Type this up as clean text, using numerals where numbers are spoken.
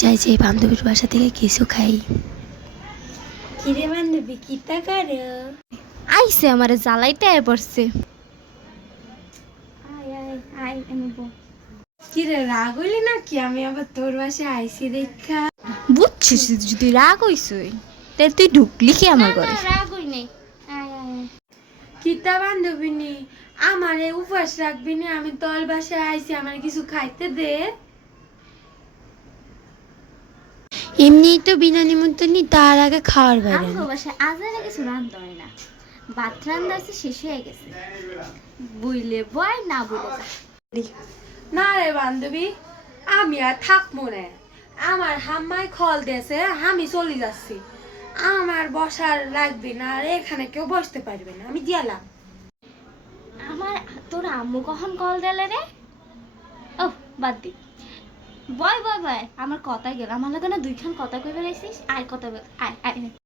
চাই যে বান্ধবীর বাসা থেকে কিছু খাই। কিরে বান্ধবী কিতা করে? আইসে আমার জ্বালাইতে পড়ছে। আয় আয় আয় আনবো। কিরে রাগ হইলি নাকি আমি আবার তোর বাসায় আইসি দেখা? বুঝছিস যদি রাগ হইছই তাহলে তুই ঢুকলি কি আমার ঘরে? রাগ হই নাই। আয় আয় কিতা বান্ধবী নি আমারে উপবাস রাখবি না? আমি তোর বাসায় আইসি, আমার কিছু খাইতে দে। এমনি তো বিনা নিমন্ত্রণই তার আগে খাওয়ার বাইরে আমার বাসায় আজার কিছু রান্ধতে হয় না, ভাত রান্ধা আছে শেষ হয়ে গেছে, বুইলে বয় না বুইলে যা। না রে বান্ধবী, আমি আর থাকবো না। আমার হাম্মাই খল দিয়েছে, আমি চলে যাচ্ছি। আমার বসার লাগবে না, আর এখানে কেউ বসতে পারবে না, আমি গেলাম। আমার তোর আম্মু কখন কল দিলে রে? ও বাদ দি, বয় বয় বয় আমার কথা গেল, আমার লাগে না দুইখান কথা কই বেড়াইছিস, আয় কথা বল, আয় আয়।